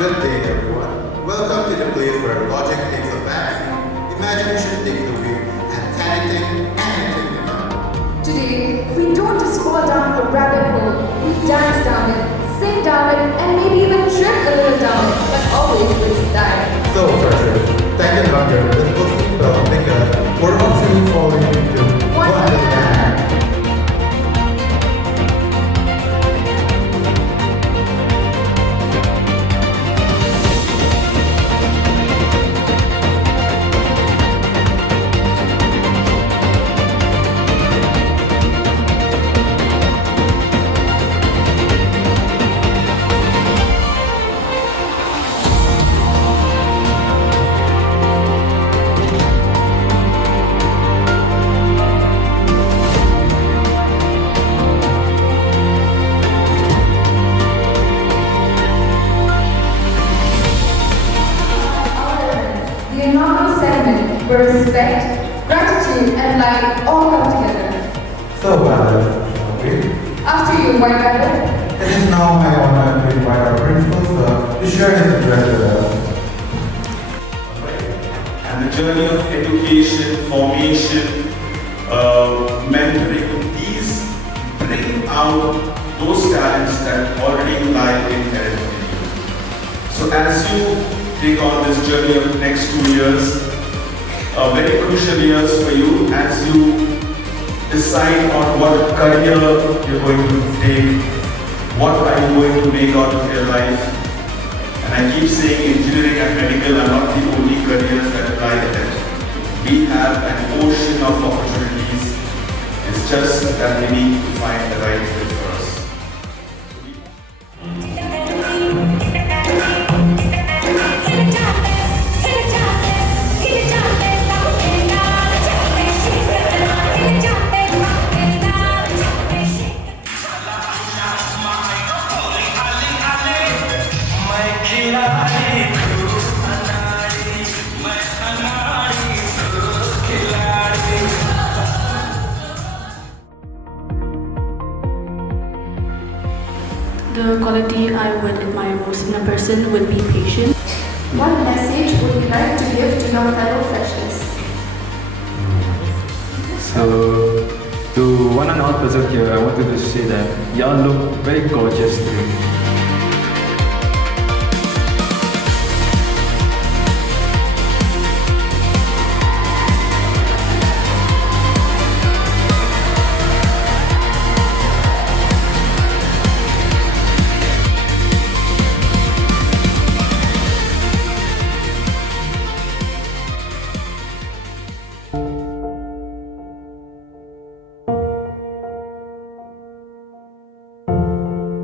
Good day, everyone. Welcome to the place where logic takes a backseat, imagination takes the wheel, and anything different. Today, we don't just fall down a rabbit hole, we dance down it, sing down it, and maybe even trip a little down it, but always with style. So, freshers, tighten up your little seatbelt because we're actually falling into Wonderland. Where respect, gratitude, and light all come together. So, shall we? After you, White Rabbit. It is now my honor to invite our principal sir to share his address with us. And the journey of education, formation, mentoring, these bring out those talents that already lie inherent in you. So as you take on this journey of next 2 years, very crucial years for you as you decide on what career you're going to take, what are you going to make out of your life. And I keep saying engineering and medical are not the only careers that lie ahead. We have an ocean of opportunities. It's just that we need to find the right fit for us. The quality I would admire most in a person would be patience. What message would you like to give to your fellow freshers? So, to one and all person here, I wanted to say that y'all look very gorgeous today.